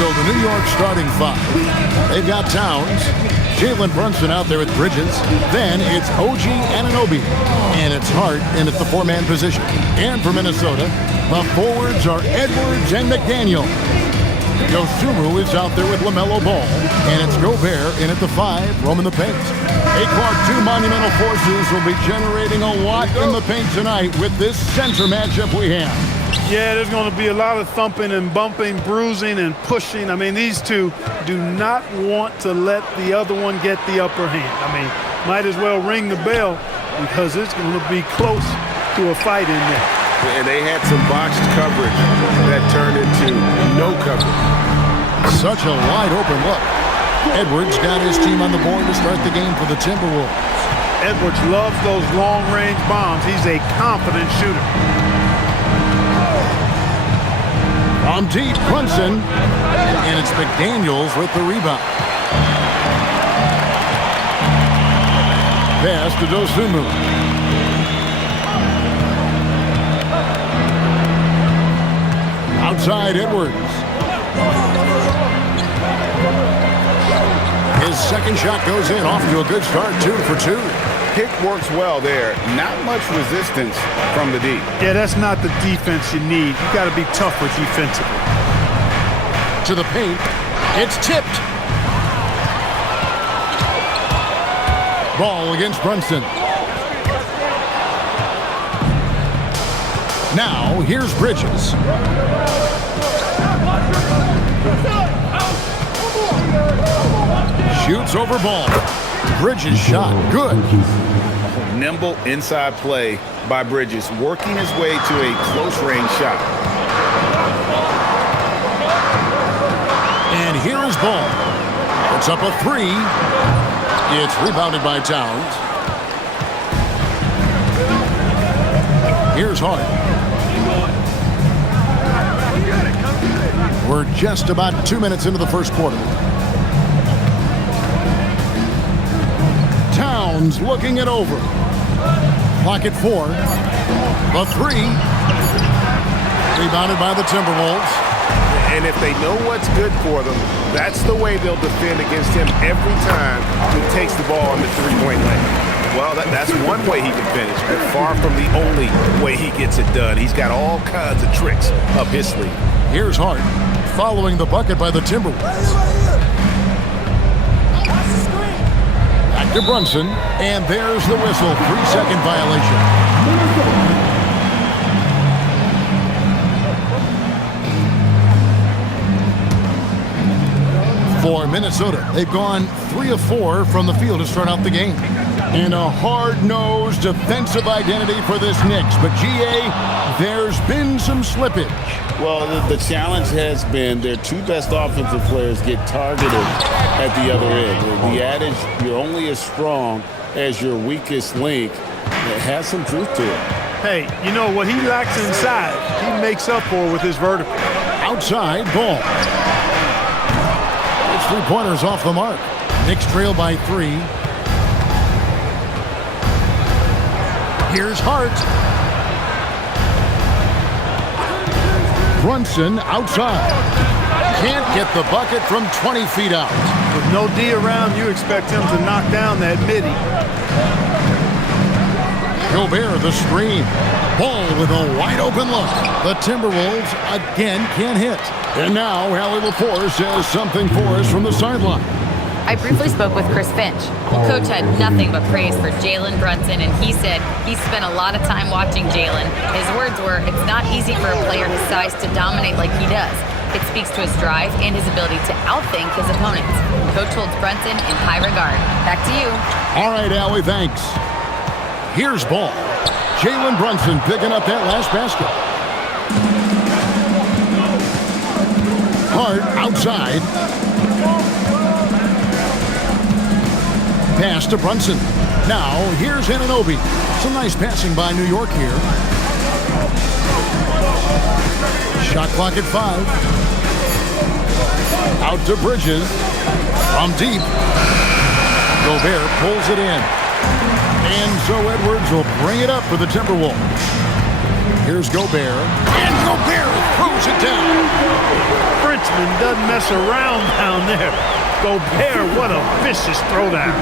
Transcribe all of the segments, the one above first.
So the New York starting five. They've got Towns, Jalen Brunson out there with Bridges. Then it's OG Anunoby. And it's Hart in at the four-man position. And for Minnesota, the forwards are Edwards and McDaniel. Dosunmu is out there with LaMelo Ball. And it's Gobert in at the five, roaming the paint. Clark, two monumental forces will be generating a lot in the paint tonight with this center matchup we have. Yeah, there's going to be a lot of thumping and bumping, bruising and pushing. I mean, these two do not want to let the other one get the upper hand. I mean, might as well ring the bell because it's going to be close to a fight in there. And they had some boxed coverage that turned into no coverage. Such a wide open look. Edwards got his team on the board to start the game for the Timberwolves. Edwards loves those long-range bombs. He's a confident shooter. From deep, Brunson, and it's McDaniels with the rebound. Pass to Dosunmu. Outside Edwards. His second shot goes in, off to a good start, 2 for 2. Pick works well there. Not much resistance from the D. Yeah, that's not the defense you need. You got to be tougher defensively. To the paint. It's tipped. Ball against Brunson. Now, here's Bridges. Shoots over Ball. Bridges shot. Good. Nimble inside play by Bridges, working his way to a close-range shot. And here is Ball. It's up a 3. It's rebounded by Towns. Here's Hart. We're just about 2 minutes into the first quarter. Towns looking it over. Clock at 4. The 3. Rebounded by the Timberwolves. And if they know what's good for them, that's the way they'll defend against him every time he takes the ball on the three-point line. Well, that's one way he can finish, but far from the only way he gets it done. He's got all kinds of tricks up his sleeve. Here's Hart, following the bucket by the Timberwolves. Back to Brunson, and there's the whistle. 3-second violation. For Minnesota, they've gone 3 of 4 from the field to start out the game. And a hard-nosed defensive identity for this Knicks. But, G.A., there's been some slippage. Well, the challenge has been their two best offensive players get targeted at the other end. The adage, you're only as strong as your weakest link, it has some truth to it. Hey, you know what he lacks inside, he makes up for with his vertical. Outside, Ball. It's 3-pointers off the mark. Knicks trail by 3. Here's Hart. Brunson outside. Can't get the bucket from 20 feet out. With no D around, you expect him to knock down that midi. Gobert the screen. Ball with a wide open look. The Timberwolves again can't hit. And now Allie LaForce has something for us from the sideline. I briefly spoke with Chris Finch. The coach had nothing but praise for Jalen Brunson, and he said he spent a lot of time watching Jalen. His words were, it's not easy for a player his size to dominate like he does. It speaks to his drive and his ability to outthink his opponents. Coach holds Brunson in high regard. Back to you. All right, Allie, thanks. Here's Ball. Jalen Brunson picking up that last basket. Hart outside. Pass to Brunson. Now, here's Anunoby. Some nice passing by New York here. Shot clock at 5. Out to Bridges. From deep. Gobert pulls it in. And so Edwards will bring it up for the Timberwolves. Here's Gobert. And Gobert throws it down. Frenchman and doesn't mess around down there. Gobert, what a vicious throwdown.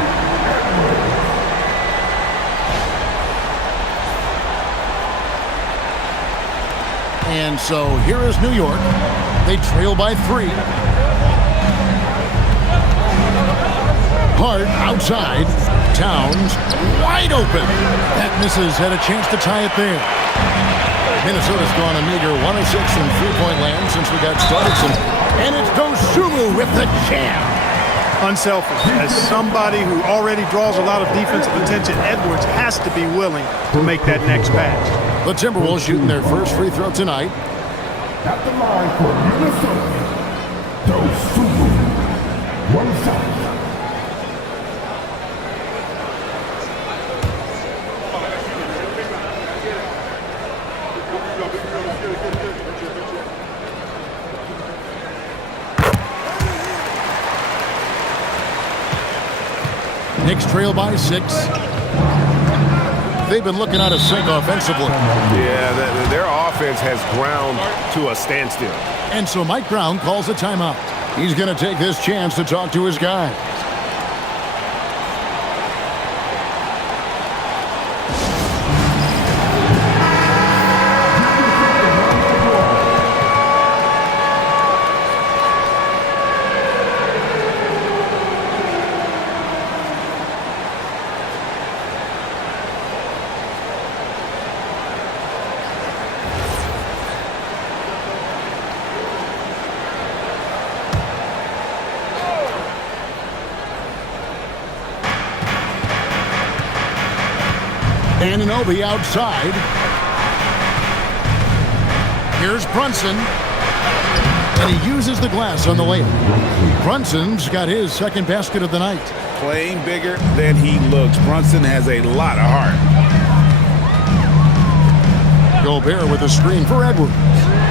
And so here is New York. They trail by 3. Hart outside. Towns wide open. That misses. Had a chance to tie it there. Minnesota's gone a meager 1 of 6 from three-point land since we got started. And it's Dosunmu with the jam. Unselfish. As somebody who already draws a lot of defensive attention, Edwards has to be willing to make that next pass. The Timberwolves shooting their first free throw tonight. At the line for Minnesota, Dosunmu. 1 shot. Knicks trail by 6. They've been looking out of sync offensively. Yeah, their offense has ground to a standstill. And so Mike Brown calls a timeout. He's going to take this chance to talk to his guys. Anunoby outside. Here's Brunson. And he uses the glass on the layup. Brunson's got his second basket of the night. Playing bigger than he looks. Brunson has a lot of heart. Gobert with a screen for Edwards.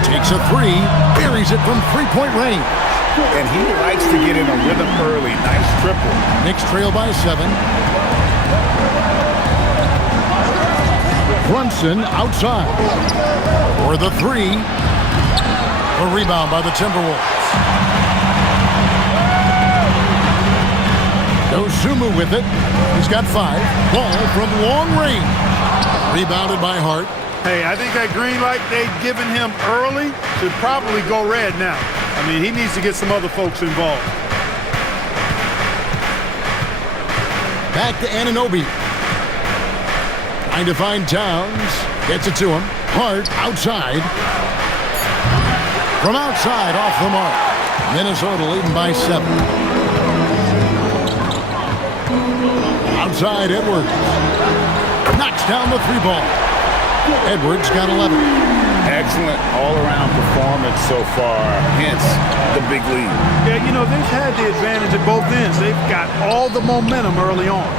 Takes a 3. Buries it from three-point range. And he likes to get in a rhythm early. Nice triple. Knicks trail by 7. Brunson outside for the 3. A rebound by the Timberwolves. Dosunmu with it. He's got 5. Ball from long range. Rebounded by Hart. Hey, I think that green light they've given him early should probably go red now. I mean, he needs to get some other folks involved. Back to Anunoby. Trying to find Towns. Gets it to him. Hart outside. From outside, off the mark. Minnesota leading by 7. Outside, Edwards. Knocks down the 3 ball. Edwards got 11. Excellent all-around performance so far, hence the big lead. Yeah, you know, they've had the advantage at both ends. They've got all the momentum early on.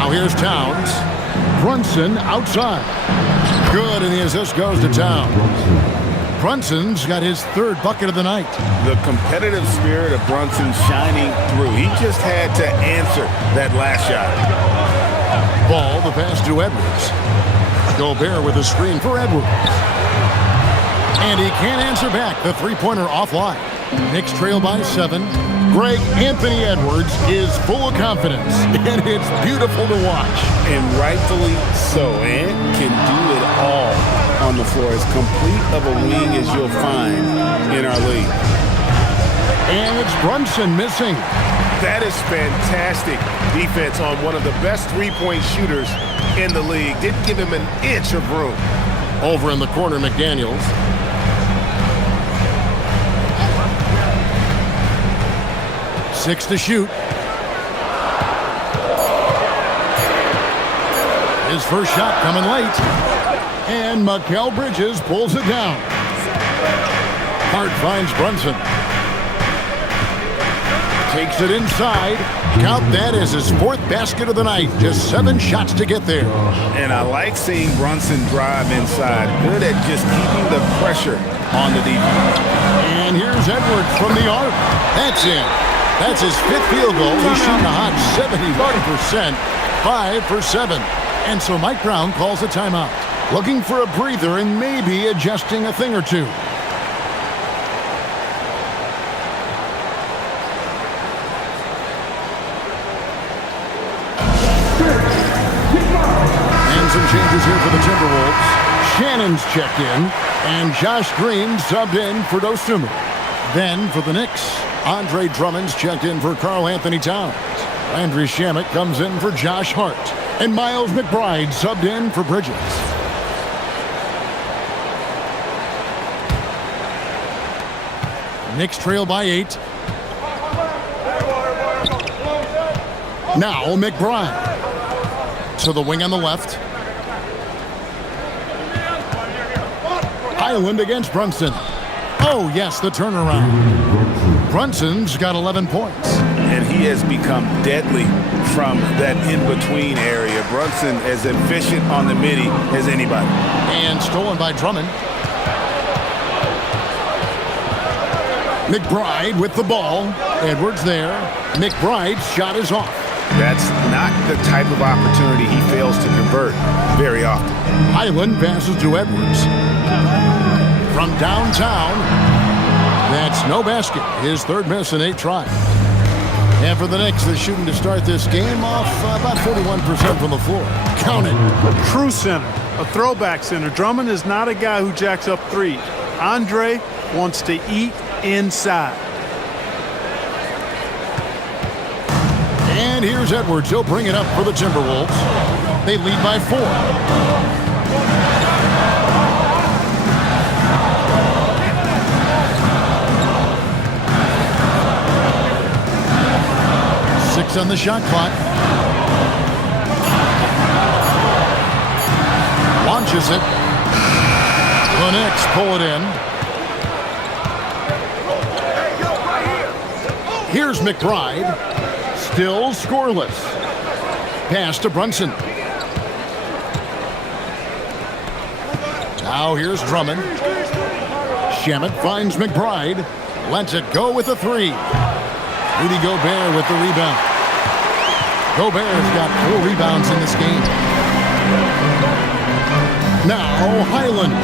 Now here's Towns. Brunson outside. Good, and the assist goes to Towns. Brunson's got his 3rd bucket of the night. The competitive spirit of Brunson shining through. He just had to answer that last shot. Ball, the pass to Edwards. Gobert with a screen for Edwards. And he can't answer back. The 3-pointer offline. Knicks trail by 7. Greg, Anthony Edwards is full of confidence, and it's beautiful to watch. And rightfully so. And can do it all on the floor. As complete of a wing as you'll find in our league. And it's Brunson missing. That is fantastic defense on one of the best three-point shooters in the league. Didn't give him an inch of room. Over in the corner, McDaniels. Six to shoot. His first shot coming late. And Mikal Bridges pulls it down. Hart finds Brunson. Takes it inside. Count that as his 4th basket of the night. Just 7 shots to get there. And I like seeing Brunson drive inside. Good at just keeping the pressure on the defense. And here's Edwards from the arc. That's in. That's his 5th field goal. He's shooting a hot 71%. 5 for 7. And so Mike Brown calls a timeout. Looking for a breather and maybe adjusting a thing or two. some changes here for the Timberwolves. Shannon's checked in, and Josh Green subbed in for Dosunmu. Then for the Knicks, Andre Drummond's checked in for Karl Anthony Towns. Landry Shamet comes in for Josh Hart. And Miles McBride subbed in for Bridges. Knicks trail by 8. Now McBride. To the wing on the left. Highland against Brunson. Oh, yes, the turnaround. Brunson's got 11 points. And he has become deadly from that in-between area. Brunson as efficient on the midi as anybody. And stolen by Drummond. McBride with the ball. Edwards there. McBride's shot is off. That's not the type of opportunity he fails to convert very often. Highland passes to Edwards. From downtown, that's no basket. His third miss in 8 tries. And for the Knicks, they're shooting to start this game off about 41% from the floor. Count it. True center, a throwback center. Drummond is not a guy who jacks up threes. Andre wants to eat inside. And here's Edwards. He'll bring it up for the Timberwolves. They lead by 4. On the shot clock. Launches it. The Knicks pull it in. Here's McBride. Still scoreless. Pass to Brunson. Now here's Drummond. Shamet finds McBride. Lets it go with a 3. Rudy Gobert with the rebound. Gobert's got 4 rebounds in this game. Now Highland.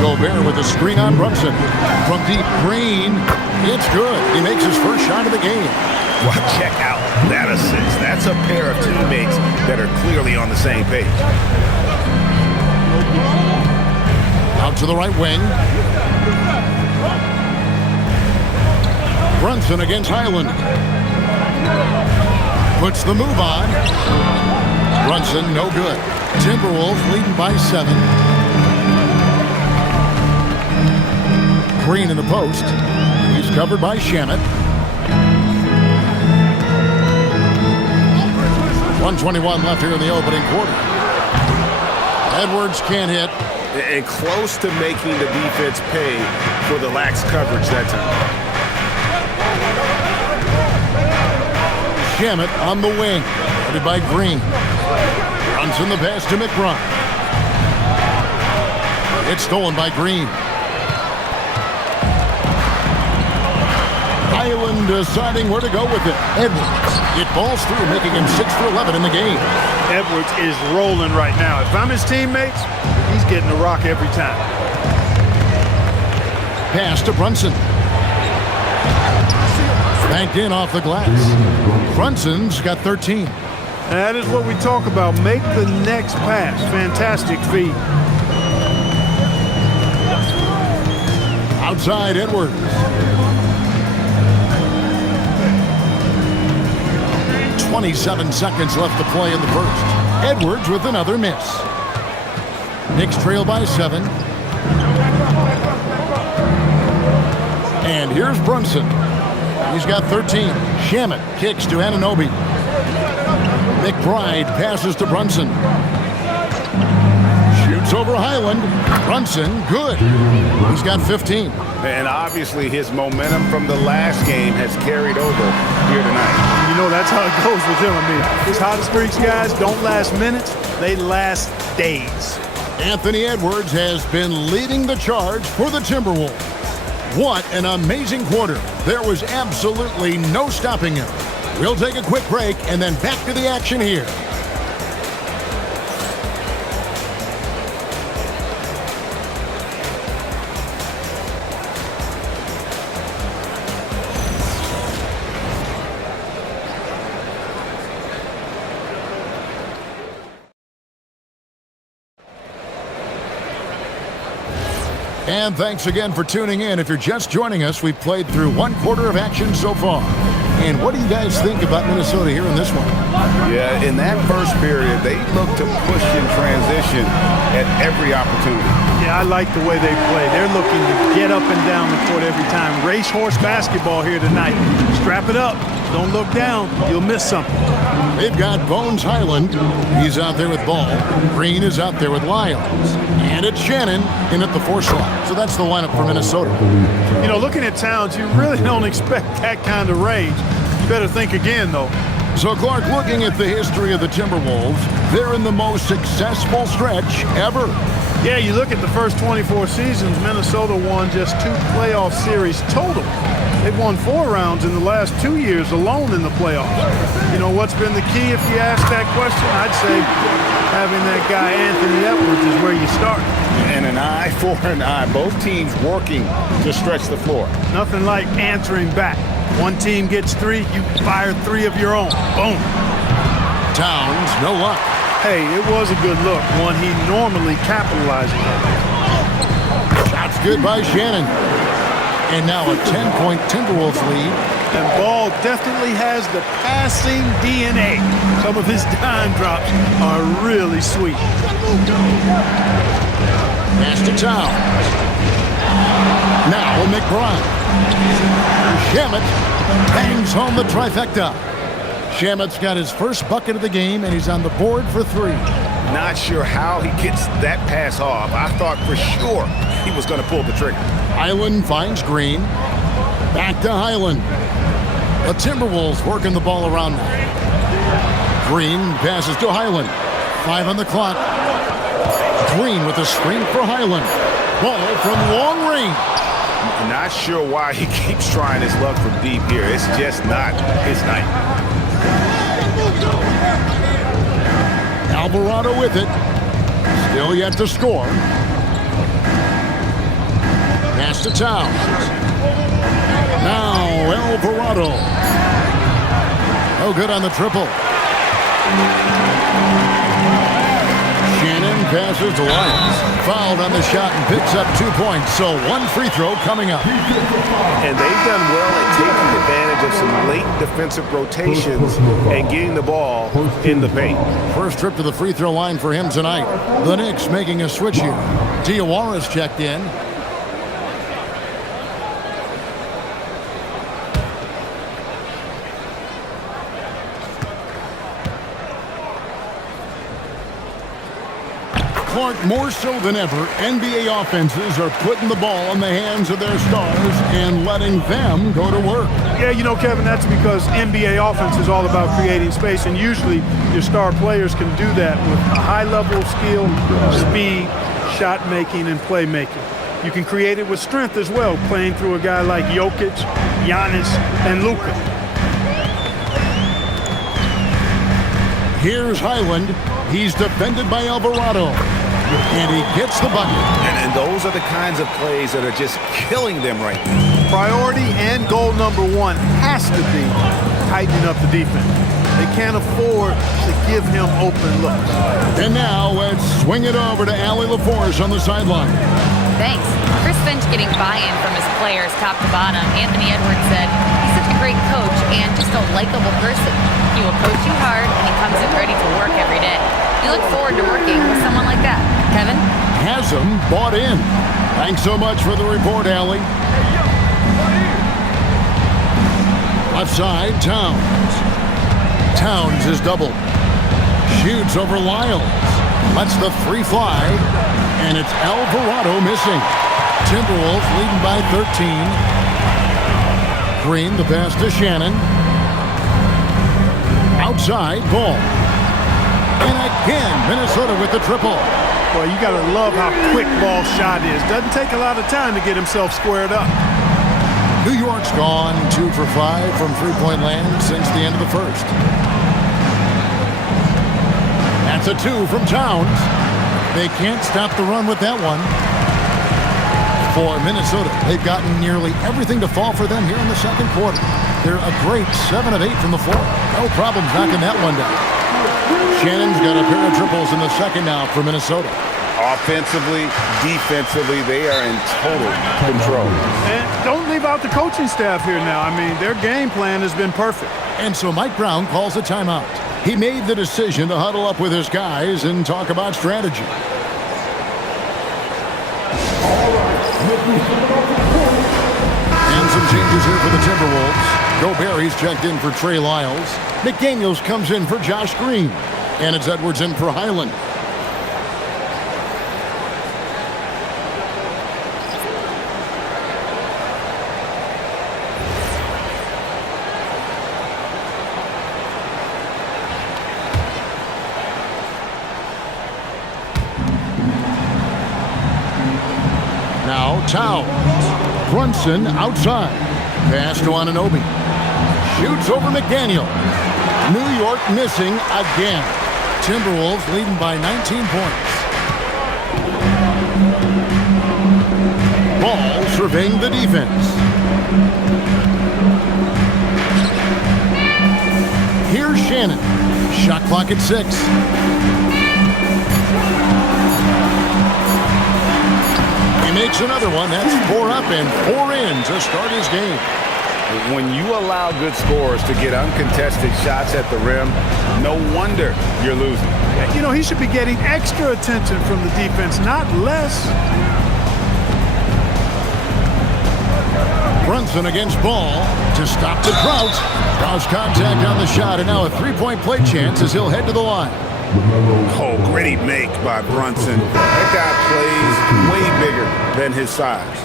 Gobert with a screen on Brunson. From deep, Green. It's good. He makes his first shot of the game. Well, check out that assist. That's a pair of teammates that are clearly on the same page. Out to the right wing. Brunson against Highland. Puts the move on. Brunson, no good. Timberwolves leading by 7. Green in the post. He's covered by Shamet. 1:21 left here in the opening quarter. Edwards can't hit. And close to making the defense pay for the lax coverage that time. Shamet on the wing. Headed by Green. Brunson the pass to McBride. It's stolen by Green. Highland deciding where to go with it. Edwards. It falls through, making him 6 for 11 in the game. Edwards is rolling right now. If I'm his teammates, he's getting the rock every time. Pass to Brunson. Banked in off the glass. Brunson's got 13. That is what we talk about. Make the next pass. Fantastic feed. Outside Edwards. .27 seconds left to play in the first. Edwards with another miss. Knicks trail by 7. And here's Brunson. He's got 13. Shamet kicks to Anunoby. McBride passes to Brunson. Shoots over Highland. Brunson, good. He's got 15. And obviously his momentum from the last game has carried over here tonight. You know, that's how it goes with him. I mean, his hottest streaks guys don't last minutes. They last days. Anthony Edwards has been leading the charge for the Timberwolves. What an amazing quarter. There was absolutely no stopping him. We'll take a quick break and then back to the action here. And thanks again for tuning in. If you're just joining us, we've played through one quarter of action so far. And what do you guys think about Minnesota here in this one? Yeah, in that first period, they looked to push in transition at every opportunity. Yeah, I like the way they play. They're looking to get up and down the court every time. Racehorse basketball here tonight. Strap it up. Don't look down. You'll miss something. They've got Bones Highland. He's out there with Ball. Green is out there with Lyles. And it's Shannon in at the 4 slot. So that's the lineup for Minnesota. You know, looking at Towns, you really don't expect that kind of range. You better think again, though. So, Clark, looking at the history of the Timberwolves, they're in the most successful stretch ever. Yeah, you look at the first 24 seasons, Minnesota won just 2 playoff series total. They've won 4 rounds in the last 2 years alone in the playoffs. You know, what's been the key if you ask that question? I'd say having that guy Anthony Edwards is where you start. And an eye for an eye. Both teams working to stretch the floor. Nothing like answering back. One team gets 3, you fire 3 of your own. Boom. Towns, no luck. Hey, it was a good look, one he normally capitalizes on. Shots good by Shannon. And now a 10-point Timberwolves lead. And Ball definitely has the passing DNA. Some of his dime drops are really sweet. Pass to Towns. Now McBride. Shamet bangs home the trifecta. Shamet's got his first bucket of the game, and he's on the board for 3. Not sure how he gets that pass off. I thought for sure he was going to pull the trigger. Highland finds Green. Back to Highland. The Timberwolves working the ball around now. Green passes to Highland. 5 on the clock. Green with a screen for Highland. Ball from long range. Not sure why he keeps trying his luck from deep here. It's just not his night. Alvarado with it. Still yet to score. Pass to Towns. Now Alvarado. No good on the triple. Shannon passes to Lyles. Fouled on the shot and picks up 2 points. So 1 free throw coming up. And they've done well at taking advantage of some late defensive rotations and getting the ball in the paint. First trip to the free throw line for him tonight. The Knicks making a switch here. Diawara's checked in. Clark, more so than ever, NBA offenses are putting the ball in the hands of their stars and letting them go to work. Yeah, you know, Kevin, that's because NBA offense is all about creating space, and usually your star players can do that with a high level of skill, speed, shot making, and playmaking. You can create it with strength as well, playing through a guy like Jokic, Giannis, and Luka. Here's Highland. He's defended by Alvarado. And he gets the bucket. And those are the kinds of plays that are just killing them right now. Priority and goal number 1 has to be tightening up the defense. They can't afford to give him open looks. And now let's swing it over to Allie LaForce on the sideline. Thanks. Chris Finch getting buy-in from his players top to bottom. Anthony Edwards said he's such a great coach and just a likable person. He will coach you hard, and he comes in ready to work every day. We look forward to working with someone like that. Kevin? Hasm bought in. Thanks so much for the report, Allie. Left side, Towns. Towns is doubled. Shoots over Lyles. Lets the 3 fly. And it's Alvarado missing. Timberwolves leading by 13. Green, the pass to Shannon. Outside, Ball. And again, Minnesota with the triple. Well, you got to love how quick Ball's shot is. Doesn't take a lot of time to get himself squared up. New York's gone 2 for 5 from three-point land since the end of the first. That's a 2 from Towns. They can't stop the run with that one. For Minnesota, they've gotten nearly everything to fall for them here in the second quarter. They're a great 7 of 8 from the floor. No problems knocking that one down. Shannon's got a pair of triples in the second now for Minnesota. Offensively, defensively, they are in total control. And don't leave out the coaching staff here now. I mean, their game plan has been perfect. And so Mike Brown calls a timeout. He made the decision to huddle up with his guys and talk about strategy. And some changes here for the Timberwolves. Gobert's checked in for Trey Lyles. McDaniels comes in for Josh Green. And it's Edwards in for Highland. Now Towns. Brunson outside. Pass to Anunoby. Shoots over McDaniel. New York missing again. Timberwolves leading by 19 points. Ball surveying the defense. Here's Shannon. Shot clock at 6. He makes another one. That's 4 up and 4 in to start his game. When you allow good scorers to get uncontested shots at the rim, no wonder you're losing. You know, he should be getting extra attention from the defense, not less. Brunson against Ball to stop the Trout. Cross contact on the shot, and now a three-point play chance as he'll head to the line. Oh, gritty make by Brunson. That guy plays way bigger than his size.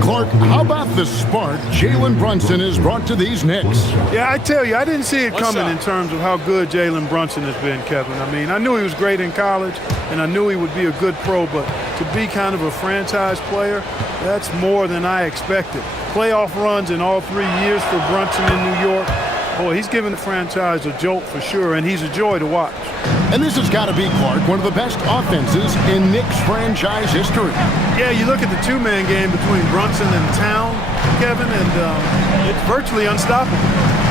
Clark, how about the spark Jalen Brunson has brought to these Knicks? Yeah, I tell you, I didn't see it coming in terms of how good Jalen Brunson has been, Kevin. I mean, I knew he was great in college, and I knew he would be a good pro, but to be kind of a franchise player, that's more than I expected. Playoff runs in all 3 years for Brunson in New York. Boy, he's given the franchise a jolt for sure, and he's a joy to watch. And this has got to be, Clark, one of the best offenses in Knicks franchise history. Yeah, you look at the two-man game between Brunson and Town, Kevin, and it's virtually unstoppable.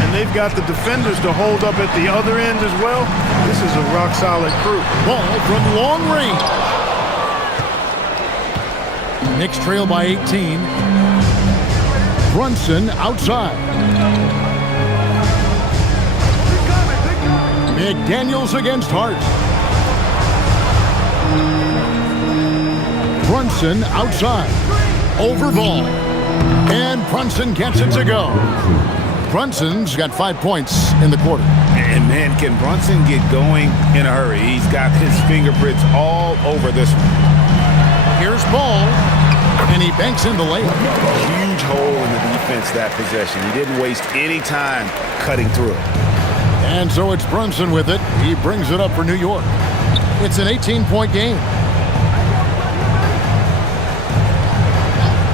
And they've got the defenders to hold up at the other end as well. This is a rock-solid crew. Ball from long range. Knicks trail by 18. Brunson outside. McDaniels against Hart. Brunson outside. Over Ball. And Brunson gets it to go. Brunson's got 5 points in the quarter. And man, can Brunson get going in a hurry? He's got his fingerprints all over this one. Here's Ball. And he banks in the layup. Huge hole in the defense that possession. He didn't waste any time cutting through it. And so it's Brunson with it. He brings it up for New York. It's an 18-point game.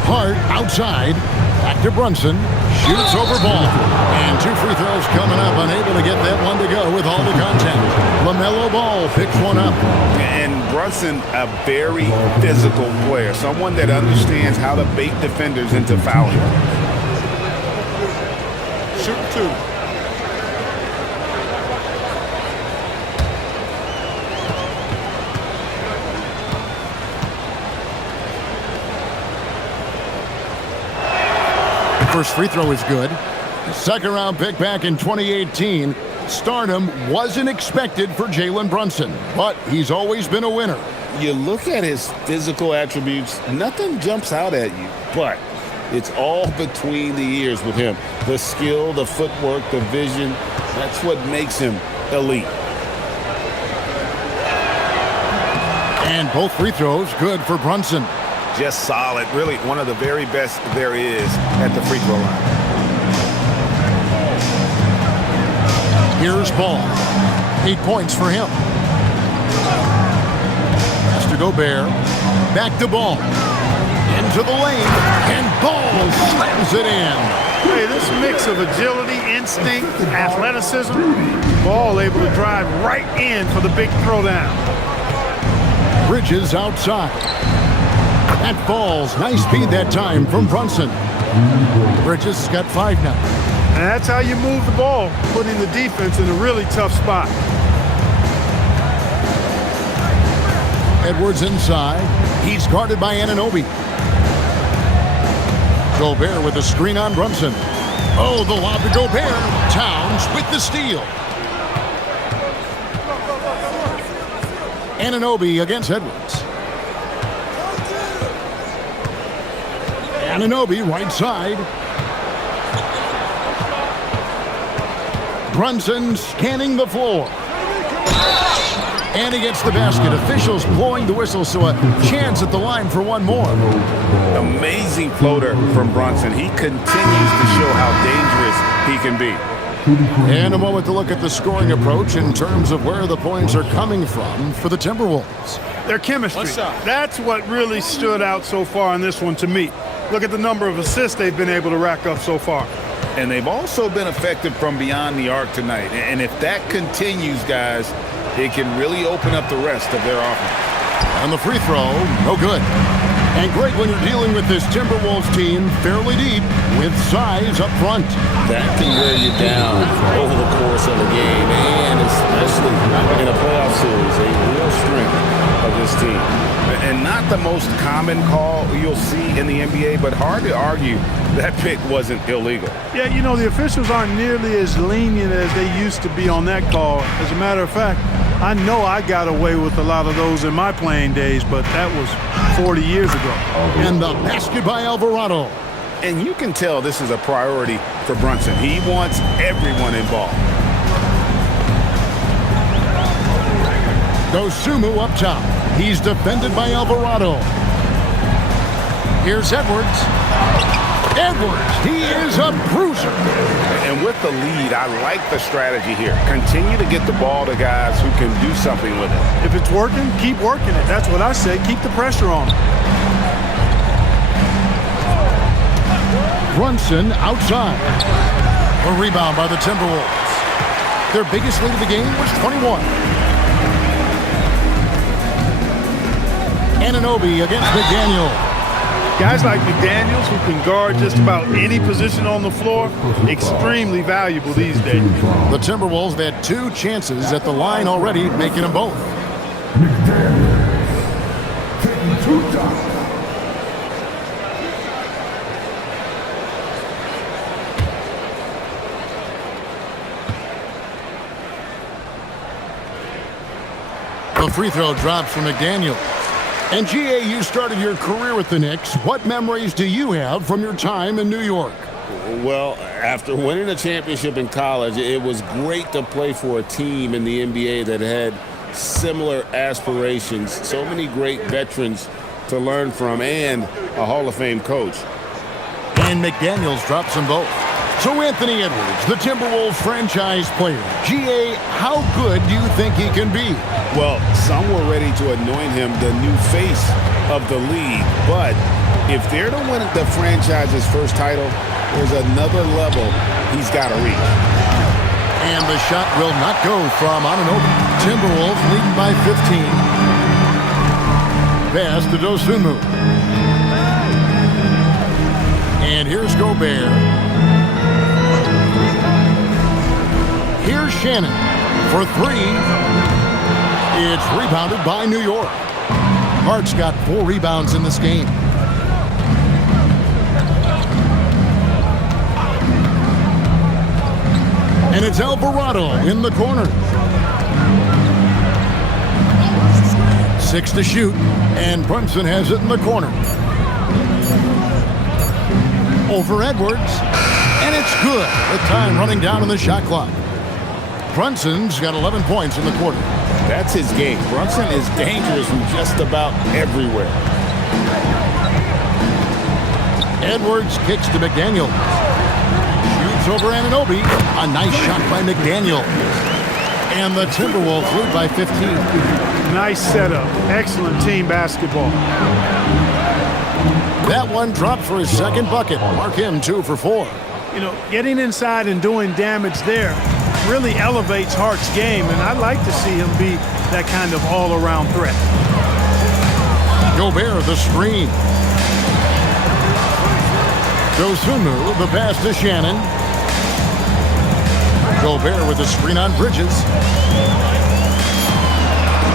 Hart outside. Back to Brunson. Shoots over Ball. And 2 free throws coming up. Unable to get that one to go with all the contact. LaMelo Ball picks one up. And Brunson, a very physical player. Someone that understands how to bait defenders into fouling. Shoot 2. First free throw is good. Second round pick back in 2018. Stardom wasn't expected for Jalen Brunson, but he's always been a winner. You look at his physical attributes, nothing jumps out at you, but it's all between the ears with him. The skill, the footwork, the vision, that's what makes him elite. And both free throws good for Brunson. Just solid. Really one of the very best there is at the free throw line. Here's Ball. 8 points for him. Pass to Gobert. Back to Ball. Into the lane. And Ball slams it in. Hey, this mix of agility, instinct, athleticism, Ball able to drive right in for the big throwdown. Bridges outside. That falls. Nice speed that time from Brunson. Bridges has got 5 now. And that's how you move the ball, putting the defense in a really tough spot. Edwards inside. He's guarded by Anunoby. Gobert with a screen on Brunson. Oh, the lob to Gobert. Towns with the steal. Anunoby against Edwards. Anunoby right side. Brunson scanning the floor. And he gets the basket. Officials blowing the whistle, so a chance at the line for one more. Amazing floater from Brunson. He continues to show how dangerous he can be. And a moment to look at the scoring approach in terms of where the points are coming from for the Timberwolves. Their chemistry. That's what really stood out so far in this one to me. Look at the number of assists they've been able to rack up so far. And they've also been effective from beyond the arc tonight. And if that continues, guys, it can really open up the rest of their offense. And the free throw, no good. And great when you're dealing with this Timberwolves team fairly deep with size up front. That can wear you down over the course of a game, and especially in a playoff series, a real strength of this team. And not the most common call you'll see in the NBA, but hard to argue that pick wasn't illegal. Yeah, you know, the officials aren't nearly as lenient as they used to be on that call. As a matter of fact, I know I got away with a lot of those in my playing days, but that was 40 years ago. And the basket by Alvarado. And you can tell this is a priority for Brunson. He wants everyone involved. Dosunmu up top. He's defended by Alvarado. Here's Edwards. Edwards, he is a bruiser. And with the lead, I like the strategy here. Continue to get the ball to guys who can do something with it. If it's working, keep working it. That's what I say. Keep the pressure on. Brunson outside. A rebound by the Timberwolves. Their biggest lead of the game was 21. Anunoby against McDaniel. Guys like McDaniels who can guard just about any position on the floor, extremely valuable these days. The Timberwolves have had 2 chances at the line already, making them both. McDaniels taking 2 shots. The free throw drops from McDaniel. And GA, you started your career with the Knicks. What memories do you have from your time in New York? Well, after winning a championship in college, it was great to play for a team in the NBA that had similar aspirations. So many great veterans to learn from and a Hall of Fame coach. And McDaniels drops them both. So Anthony Edwards, the Timberwolves franchise player. GA, how good do you think he can be? Well, some were ready to anoint him the new face of the league. But if they're to win the franchise's first title, there's another level he's got to reach. And the shot will not go from Anunoby. Timberwolves leading by 15. Pass to Dosunmu. And here's Gobert. Here's Shannon for 3. It's rebounded by New York. Hart's got 4 rebounds in this game. And it's Alvarado in the corner. 6 to shoot, and Brunson has it in the corner. Over Edwards, and it's good. The time running down on the shot clock. Brunson's got 11 points in the quarter. That's his game. Brunson is dangerous from just about everywhere. Edwards kicks to McDaniel. Shoots over Anunoby. A nice shot by McDaniel. And the Timberwolves lead by 15. Nice setup. Excellent team basketball. That one dropped for his second bucket. Mark him 2 for 4. You know, getting inside and doing damage there really elevates Hart's game, and I'd like to see him be that kind of all-around threat. Gobert, the screen. Dosunmu, the pass to Shannon. Gobert with the screen on Bridges.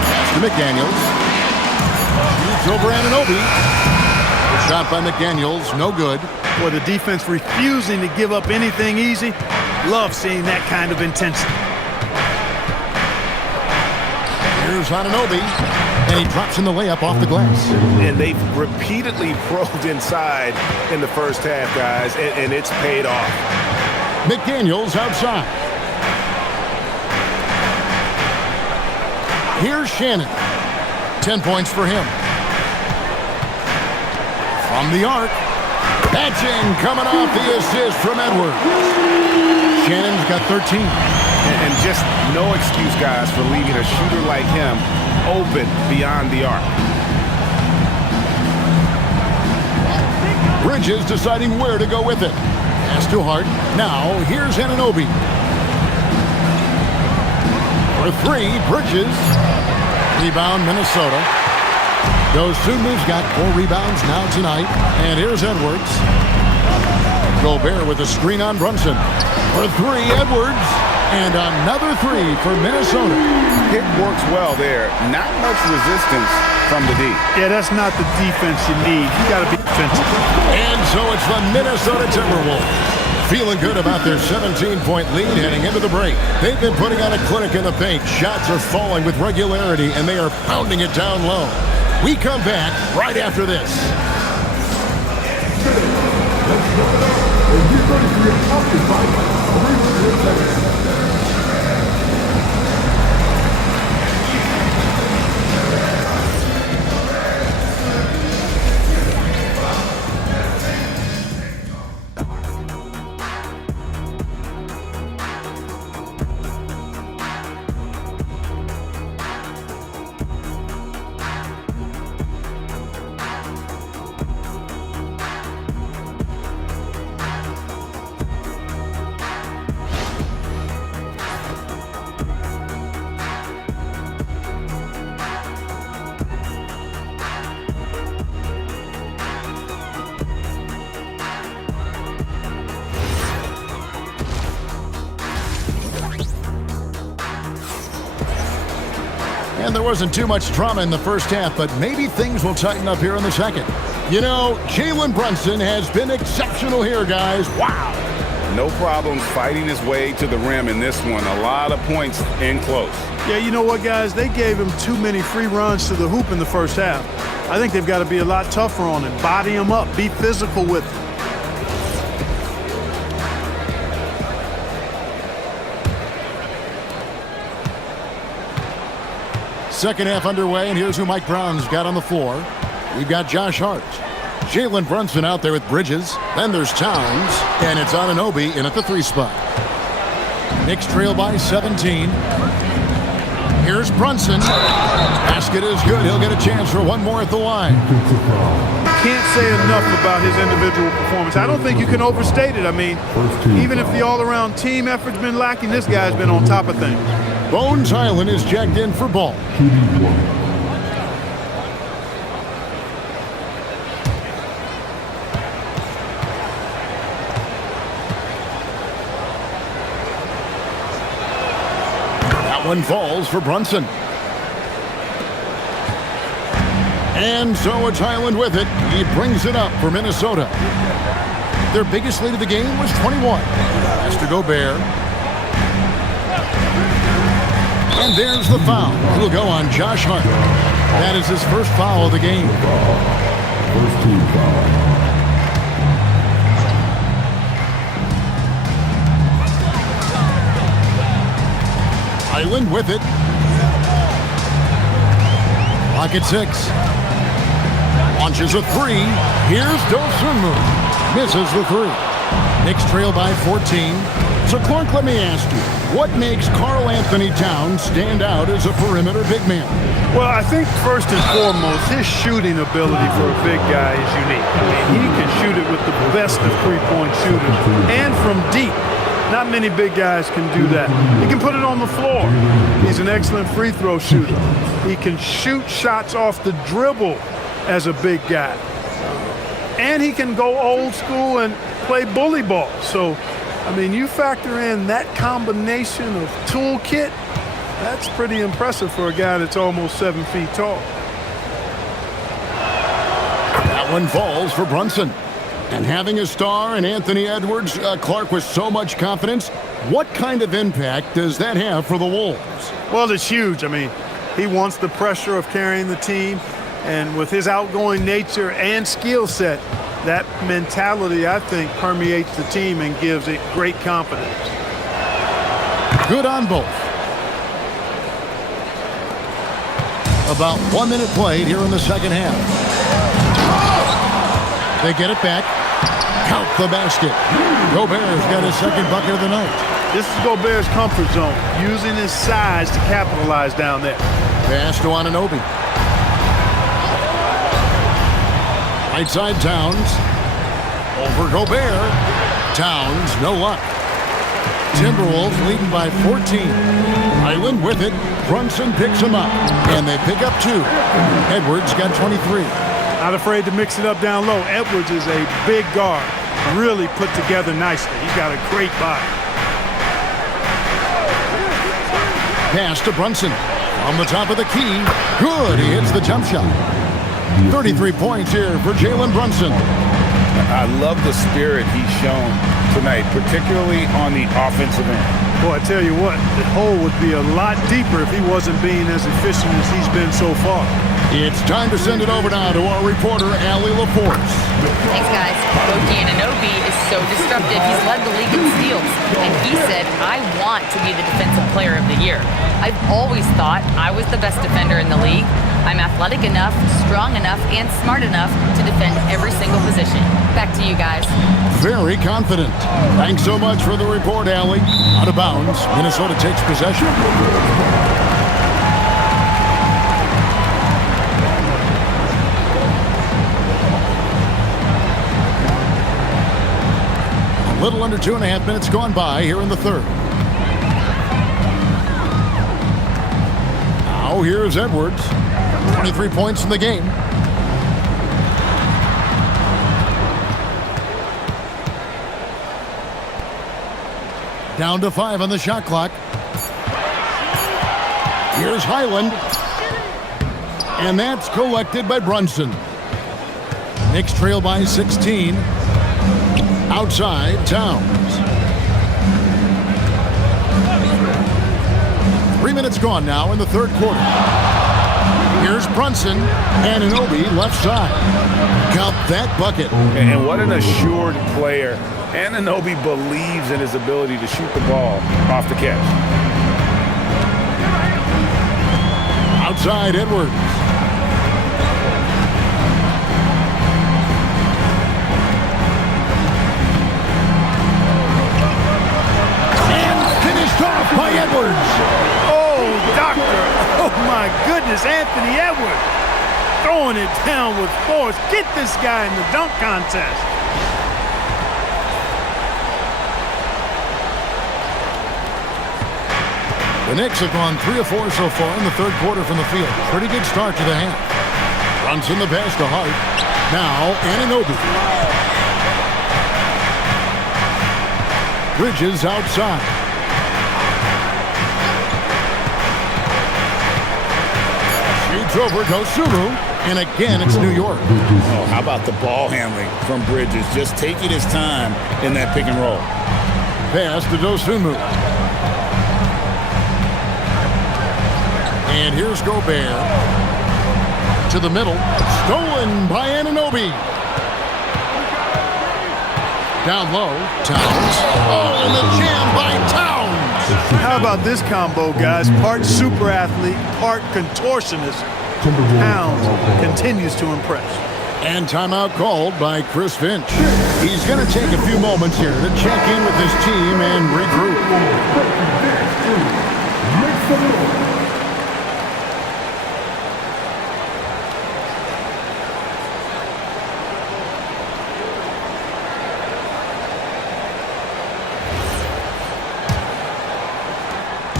Pass to McDaniels. Pass over Anunoby. The shot by McDaniels, no good. Boy, the defense refusing to give up anything easy. Love seeing that kind of intensity. Here's Anunoby, and he drops in the layup off the glass. And they've repeatedly probed inside in the first half, guys, and it's paid off. McDaniels outside. Here's Shannon. 10 points for him. From the arc. That's in, coming off the assist from Edwards. Shannon's got 13. And just no excuse, guys, for leaving a shooter like him open beyond the arc. Bridges deciding where to go with it. Pass to Hart. Now, here's Anunoby. For three, Bridges. Rebound, Minnesota. Those two moves got 4 rebounds now tonight. And here's Edwards. Gobert with a screen on Brunson. For three, Edwards. And another three for Minnesota. It works well there. Not much resistance from the D. Yeah, that's not the defense you need. You got to be defensive. And so it's the Minnesota Timberwolves. Feeling good about their 17-point lead heading into the break. They've been putting on a clinic in the paint. Shots are falling with regularity, and they are pounding it down low. We come back right after this. And there wasn't too much drama in the first half, but maybe things will tighten up here in the second. You know, Jalen Brunson has been exceptional here, guys. Wow. No problems fighting his way to the rim in this one. A lot of points in close. Yeah, you know what, guys? They gave him too many free runs to the hoop in the first half. I think they've got to be a lot tougher on him. Body him up. Be physical with him. Second half underway, and here's who Mike Brown's got on the floor. We've got Josh Hart. Jalen Brunson out there with Bridges. Then there's Towns, and it's Anunoby in at the 3 spot. Knicks trail by 17. Here's Brunson. Basket is good. He'll get a chance for one more at the line. Can't say enough about his individual performance. I don't think you can overstate it. I mean, even if the all-around team effort's been lacking, this guy's been on top of things. Bones Highland is jacked in for ball. That one falls for Brunson. And so it's Highland with it. He brings it up for Minnesota. Their biggest lead of the game was 21. Pass to Gobert. And there's the foul. It'll go on Josh Hart. That is his first foul of the game. First team foul. Highland with it. Clock at 6. Launches a 3. Here's Dosunmu. Misses the 3. Knicks trail by 14. So, Clark, let me ask you, what makes Karl Anthony Towns stand out as a perimeter big man? Well, I think first and foremost, his shooting ability for a big guy is unique. I mean, he can shoot it with the best of three-point shooters and from deep. Not many big guys can do that. He can put it on the floor. He's an excellent free throw shooter. He can shoot shots off the dribble as a big guy. And he can go old school and play bully ball. So, I mean, you factor in that combination of toolkit, that's pretty impressive for a guy that's almost 7 feet tall. That one falls for Brunson. And having a star in Anthony Edwards, Clark, with so much confidence, what kind of impact does that have for the Wolves? Well, it's huge. I mean, he wants the pressure of carrying the team, and with his outgoing nature and skill set, that mentality, I think, permeates the team and gives it great confidence. Good on both. About 1 minute played here in the second half. They get it back. Count the basket. Gobert's got his second bucket of the night. This is Gobert's comfort zone, using his size to capitalize down there. Pass to Anunoby. Right side Towns. Over Gobert. Towns, no luck. Timberwolves leading by 14. Island with it. Brunson picks him up. And they pick up 2. Edwards got 23. Not afraid to mix it up down low. Edwards is a big guard. Really put together nicely. He's got a great body. Pass to Brunson. On the top of the key. Good. He hits the jump shot. 33 points here for Jalen Brunson. I love the spirit he's shown tonight, particularly on the offensive end. Boy, I tell you what, the hole would be a lot deeper if he wasn't being as efficient as he's been so far. It's time to send it over now to our reporter, Allie LaForce. Thanks, guys. OG Anunoby is so disruptive. He's led the league in steals. And he said, I want to be the defensive player of the year. I've always thought I was the best defender in the league. I'm athletic enough, strong enough, and smart enough to defend every single position. Back to you guys. Very confident. Thanks so much for the report, Allie. Out of bounds, Minnesota takes possession. A little under 2.5 minutes gone by here in the third. Now here's Edwards. 23 points in the game. Down to 5 on the shot clock. Here's Highland. And that's collected by Brunson. Knicks trail by 16. Outside, Towns. 3 minutes gone now in the third quarter. Here's Brunson and Anunoby left side. Count that bucket. And what an assured player. Anunoby believes in his ability to shoot the ball off the catch. Outside, Edwards. And finished off by Edwards. Oh, doctor. Oh, my goodness, Anthony Edwards. Throwing it down with force. Get this guy in the dunk contest. The Knicks have gone 3 of 4 so far in the third quarter from the field. Pretty good start to the half. Brunson the pass to Hart. Now Anunoby. Bridges outside. Shoots over, goes Suru. And again, it's New York. Oh, how about the ball handling from Bridges? Just taking his time in that pick and roll. Pass to Dosunmu. And here's Gobert. To the middle. Stolen by Anunoby. Down low. Towns. Oh, and the jam by Towns. How about this combo, guys? Part super athlete, part contortionist. Towns continues to impress. And timeout called by Chris Finch. He's going to take a few moments here to check in with his team and regroup.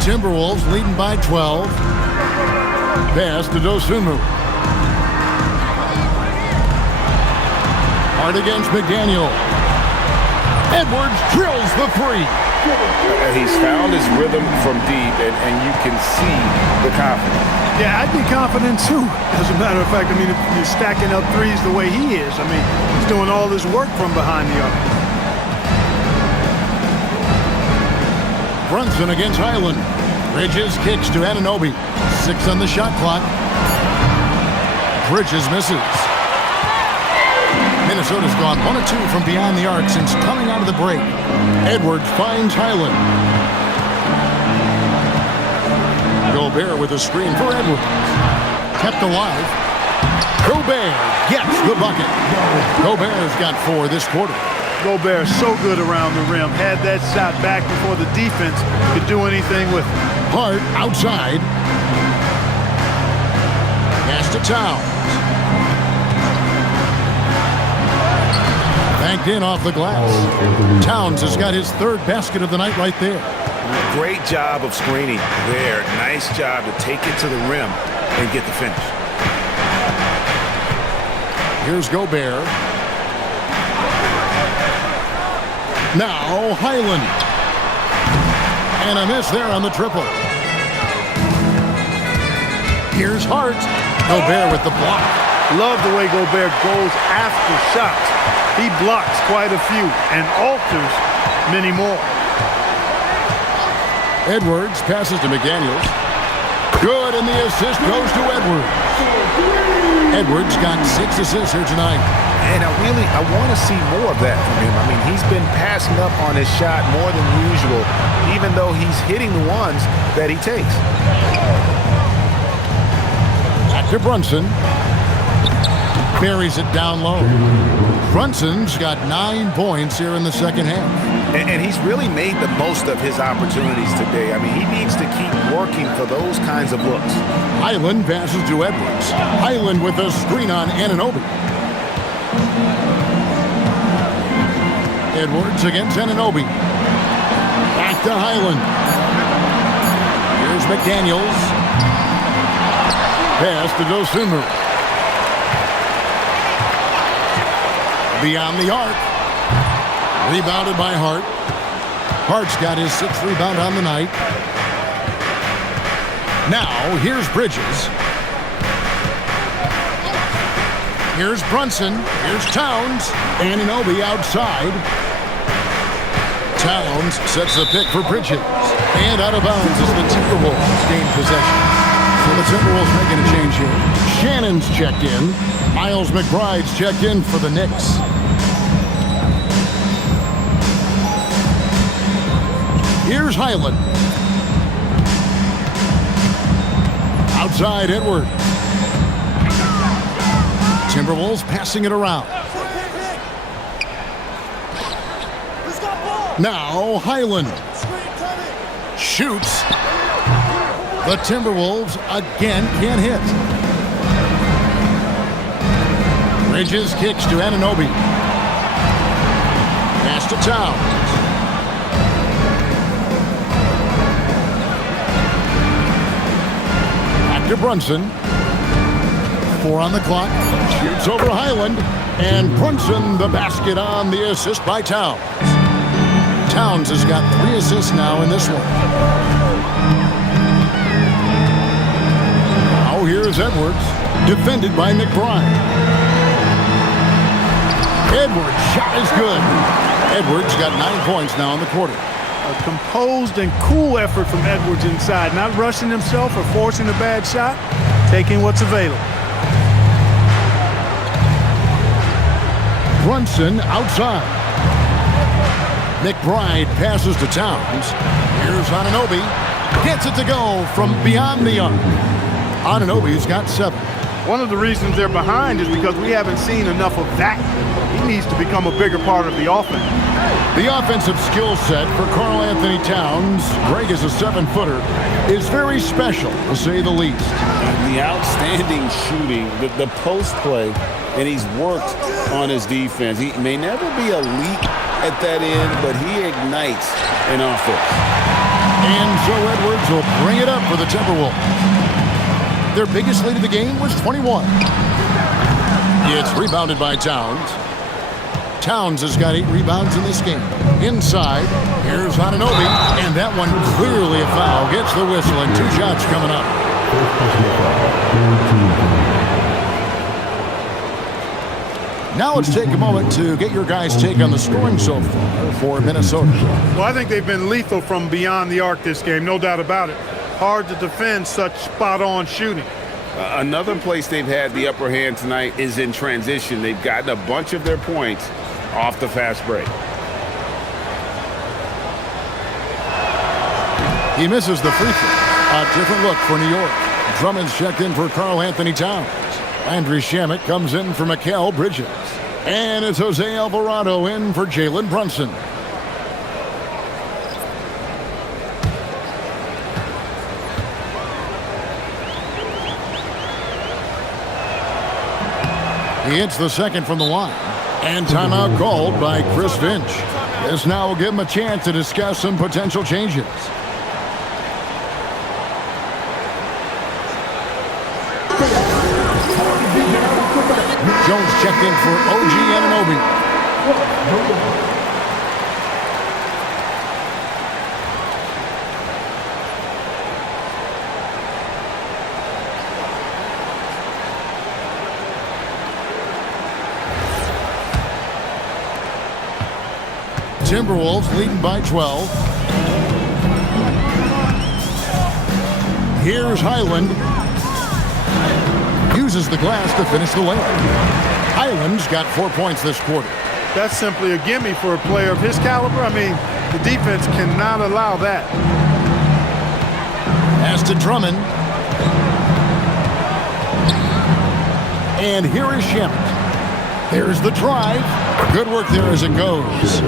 Timberwolves leading by 12. Pass to Dosunmu. Hard against McDaniel. Edwards drills the three. He's found his rhythm from deep, and you can see the confidence. Yeah, I'd be confident too. As a matter of fact, I mean, if you're stacking up threes the way he is, I mean, he's doing all this work from behind the arc. Brunson against Highland. Bridges kicks to Anunoby. 6 on the shot clock. Bridges misses. Minnesota's gone 1 of 2 from beyond the arc since coming out of the break. Edwards finds Highland. Gobert with a screen for Edwards. Kept alive. Gobert gets the bucket. Gobert's got 4 this quarter. Gobert so good around the rim. Had that shot back before the defense could do anything with it. Hart outside. Pass to Towns. Banked in off the glass. Towns has got his 3rd basket of the night right there. Great job of screening there. Nice job to take it to the rim and get the finish. Here's Gobert. Now Highland. And a miss there on the triple. Here's Hart. Gobert with the block. Love the way Gobert goes after shots. He blocks quite a few and alters many more. Edwards passes to McDaniels. Good, and the assist goes to Edwards. Edwards got 6 assists here tonight. And I want to see more of that from him. I mean, he's been passing up on his shot more than usual, even though he's hitting the ones that he takes. Back to Brunson. Buries it down low. Brunson's got 9 points here in the second half. And he's really made the most of his opportunities today. I mean, he needs to keep working for those kinds of looks. Highland passes to Edwards. Highland with a screen on Anunoby. Edwards against Anunoby. Back to Highland. Here's McDaniels. Pass to Dosunmu. Beyond the arc. Rebounded by Hart. Hart's got his 6th rebound on the night. Now, here's Bridges. Here's Brunson. Here's Towns. Anunoby outside. Towns sets the pick for Bridges. And out of bounds as the Timberwolves gain possession. So the Timberwolves making a change here. Shannon's checked in. Miles McBride's checked in for the Knicks. Here's Highland. Outside Edwards. Timberwolves passing it around. Now Highland. Shoots. The Timberwolves again can't hit. Bridges kicks to Anunoby. Pass to Towns. To Brunson. 4 on the clock. Shoots over Highland. And Brunson the basket on the assist by Towns. Towns has got 3 assists now in this one. Now here's Edwards. Defended by McBride. Edwards' shot is good. Edwards got 9 points now in the quarter. A composed and cool effort from Edwards inside, not rushing himself or forcing a bad shot, taking what's available. Brunson outside. McBride passes to Towns. Here's Anunoby. Gets it to go from beyond the arc. Anunoby's got 7. One of the reasons they're behind is because we haven't seen enough of that. He needs to become a bigger part of the offense. The offensive skill set for Karl Anthony Towns, Greg is a 7-footer, is very special, to say the least. The outstanding shooting, the post play, and he's worked on his defense. He may never be elite at that end, but he ignites an offense. And so Edwards will bring it up for the Timberwolves. Their biggest lead of the game was 21. It's rebounded by Towns. Towns has got 8 rebounds in this game. Inside, here's Anunoby, and that one clearly a foul. Gets the whistle, and 2 shots coming up. Now let's take a moment to get your guys' take on the scoring so far for Minnesota. Well, I think they've been lethal from beyond the arc this game, no doubt about it. Hard to defend such spot-on shooting. Another place they've had the upper hand tonight is in transition. They've gotten a bunch of their points off the fast break. He misses the free throw. A different look for New York. Drummond's checked in for Karl Anthony Towns. Landry Shamet comes in for Mikal Bridges. And it's Jose Alvarado in for Jalen Brunson. He hits the second from the line. And timeout called by Chris Finch. This now will give him a chance to discuss some potential changes. Jones checked in for OG Anunoby. Timberwolves leading by 12. Here's Highland. Uses the glass to finish the layup. Highland's got 4 points this quarter. That's simply a gimme for a player of his caliber. I mean, the defense cannot allow that. Pass to Drummond. And here is Shamet. There's the drive. Good work there as it goes.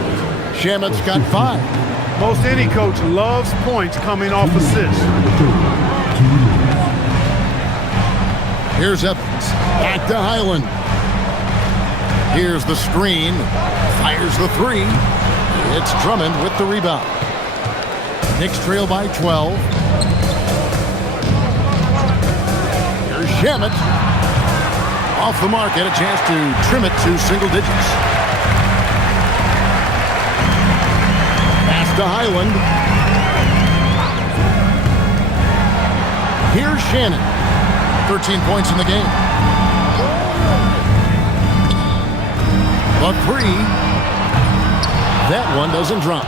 Shamet's got 5. Most any coach loves points coming off assists. Here's Evans. Back to Highland. Here's the screen. Fires the 3. It's Drummond with the rebound. Knicks trail by 12. Here's Shamet. Off the mark, and a chance to trim it to single digits. Pass to Highland. Here's Shannon. 13 points in the game. But 3. That one doesn't drop.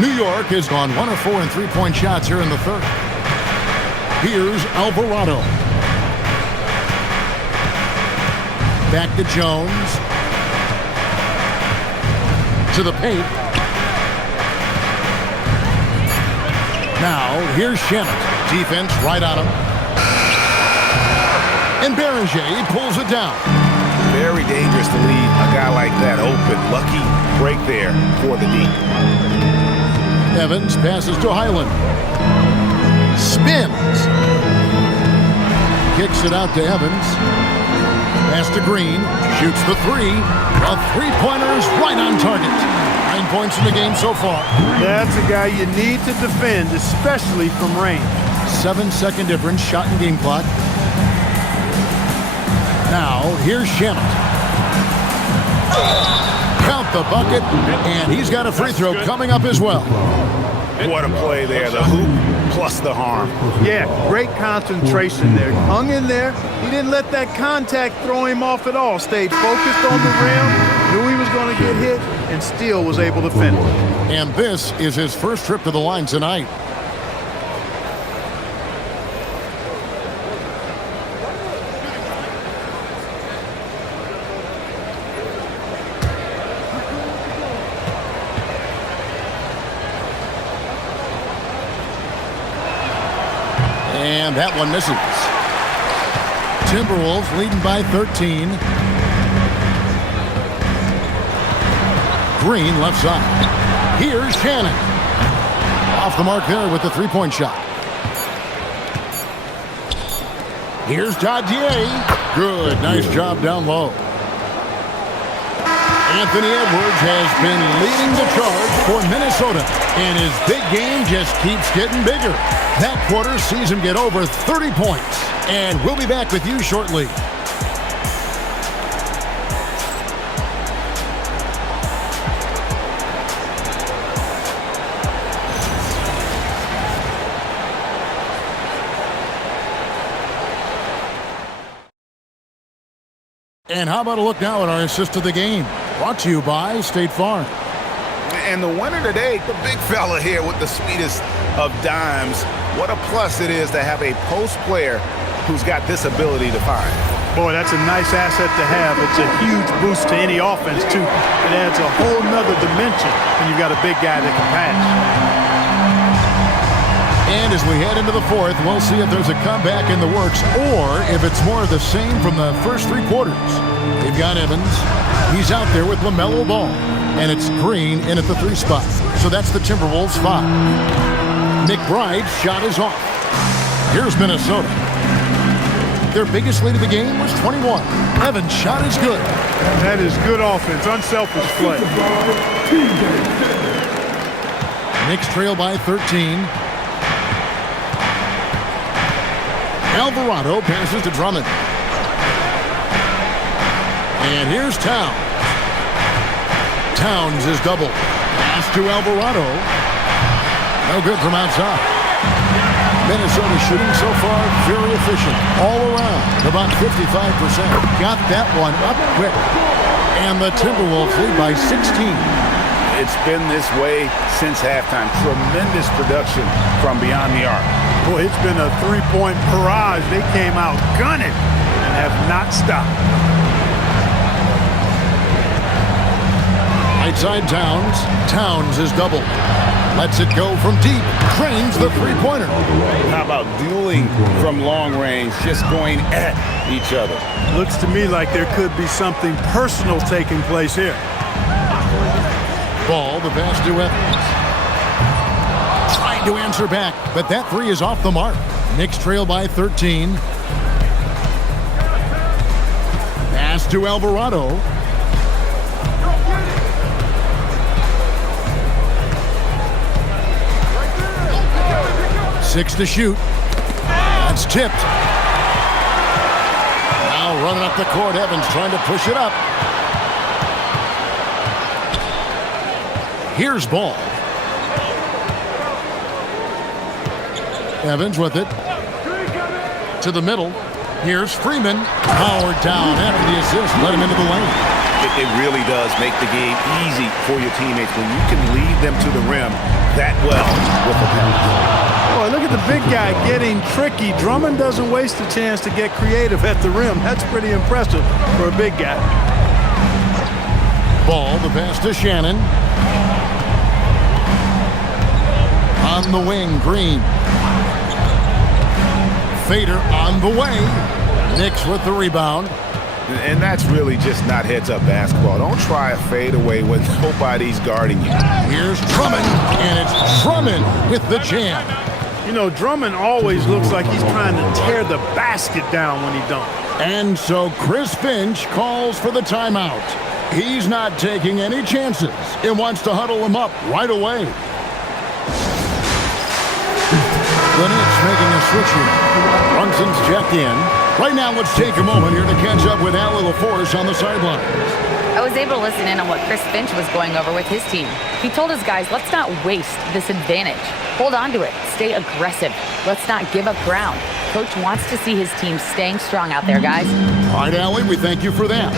New York has gone 1 of 4 in three-point shots here in the third. Here's Alvarado. Back to Jones. To the paint. Now, here's Shamet. Defense right on him. And Beringer pulls it down. Very dangerous to leave a guy like that open. Lucky break there for the D. Evans passes to Highland. Spins. Kicks it out to Evans. Pass to Green. Shoots the 3. A three-pointer's right on target. 9 points in the game so far. That's a guy you need to defend, especially from range. 7-second difference, shot and game clock. Now, here's Shamet. Count the bucket, and he's got a free throw coming up as well. What a play there, the hoop plus the harm. Yeah, great concentration there. Hung in there. He didn't let that contact throw him off at all. Stayed focused on the rim, knew he was going to get hit, and still was able to finish. And this is his first trip to the line tonight. And that one misses. Timberwolves leading by 13. Green left side. Here's Shannon. Off the mark there with the three-point shot. Here's Dadier. Good. Nice job down low. Anthony Edwards has been leading the charge for Minnesota, and his big game just keeps getting bigger. That quarter sees him get over 30 points, and we'll be back with you shortly. And how about a look now at our assist of the game? Brought to you by State Farm. And the winner today, the big fella here with the sweetest of dimes. What a plus it is to have a post player who's got this ability to find. Boy, that's a nice asset to have. It's a huge boost to any offense, too. It adds a whole nother dimension when you've got a big guy that can pass. And as we head into the fourth, we'll see if there's a comeback in the works or if it's more of the same from the first three quarters. They've got Evans. He's out there with LaMelo Ball. And it's Green in at the 3 spot. So that's the Timberwolves 5. McBride's shot is off. Here's Minnesota. Their biggest lead of the game was 21. Evans' shot is good. That is good offense, unselfish play. Knicks trail by 13. Alvarado passes to Drummond. And here's Towns. Towns is double. Pass to Alvarado. No good from outside. Minnesota shooting so far very efficient. All around, about 55%. Got that one up quick. And the Timberwolves lead by 16. It's been this way since halftime. Tremendous production from beyond the arc. Boy, it's been a three-point barrage. They came out gunning and have not stopped. Right side Towns. Towns is double. Lets it go from deep. Trains the three-pointer. How about dueling from long range, just going at each other? Looks to me like there could be something personal taking place here. Ball, the pass to Evans. Trying to answer back, but that three is off the mark. Knicks trail by 13. Pass to Alvarado. Six to shoot. That's tipped. Now running up the court, Evans trying to push it up. Here's Ball. Evans with it. To the middle. Here's Freeman. Powered down after the assist. Let him into the lane. It really does make the game easy for your teammates when you can lead them to the rim that well with a pass. Boy, look at the big guy getting tricky. Drummond doesn't waste a chance to get creative at the rim. That's pretty impressive for a big guy. Ball, the pass to Shannon. On the wing, Green. Fader on the way. Knicks with the rebound. And that's really just not heads-up basketball. Don't try a fadeaway when nobody's guarding you. Here's Drummond, and it's Drummond with the jam. You know, Drummond always looks like he's trying to tear the basket down when he dunks. And so Chris Finch calls for the timeout. He's not taking any chances and wants to huddle him up right away. The Knicks making a switch here. Brunson's checked in. Right now, let's take a moment here to catch up with Allie LaForce on the sidelines. I was able to listen in on what Chris Finch was going over with his team. He told his guys, let's not waste this advantage. Hold on to it. Stay aggressive. Let's not give up ground. Coach wants to see his team staying strong out there, guys. All right, Allie, we thank you for that.